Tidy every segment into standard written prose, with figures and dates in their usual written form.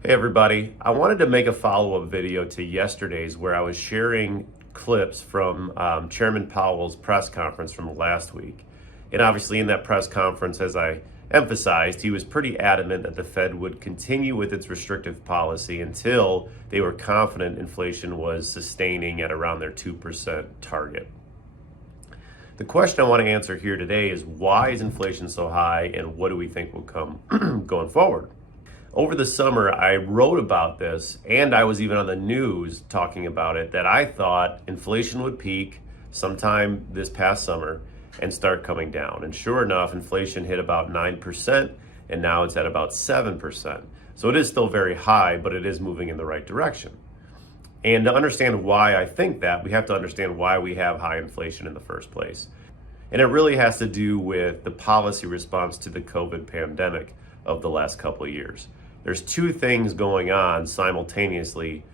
Hey everybody, I wanted to make a follow-up video to yesterday's where I was sharing clips from Chairman Powell's press conference from last week. And obviously in that press conference, as I emphasized, he was pretty adamant that the Fed would continue with its restrictive policy until they were confident inflation was sustaining at around their 2% target. The question I want to answer here today is, why is inflation so high and what do we think will come going forward? Over the summer, I wrote about this, and I was even on the news talking about it, that I thought inflation would peak sometime this past summer and start coming down. And sure enough, inflation hit about 9%, and now it's at about 7%. So it is still very high, but it is moving in the right direction. And to understand why I think that, we have to understand why we have high inflation in the first place. And it really has to do with the policy response to the COVID pandemic of the last couple of years. There's two things going on simultaneously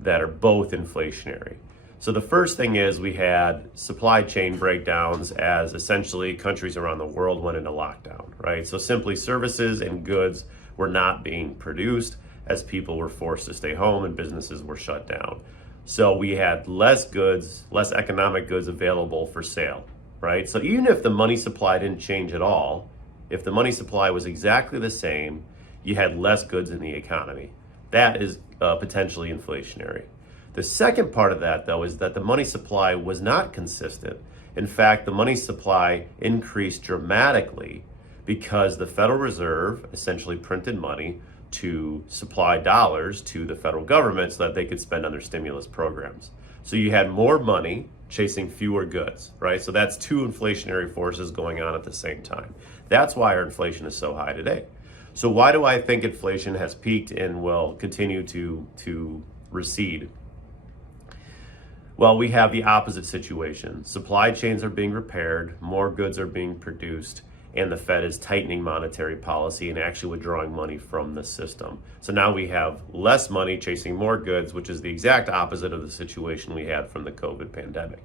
that are both inflationary. So the first thing is we had supply chain breakdowns as essentially countries around the world went into lockdown, right? So simply services and goods were not being produced as people were forced to stay home and businesses were shut down. So we had less goods, less economic goods available for sale, right? So even if the money supply didn't change at all, if the money supply was exactly the same, you had less goods in the economy. That is potentially inflationary. The second part of that, though, is that the money supply was not consistent. In fact, the money supply increased dramatically because the Federal Reserve essentially printed money to supply dollars to the federal government so that they could spend on their stimulus programs. So you had more money chasing fewer goods, right? So that's two inflationary forces going on at the same time. That's why our inflation is so high today. So why do I think inflation has peaked and will continue to recede? Well, we have the opposite situation. Supply chains are being repaired, more goods are being produced, and the Fed is tightening monetary policy and actually withdrawing money from the system. So now we have less money chasing more goods, which is the exact opposite of the situation we had from the COVID pandemic.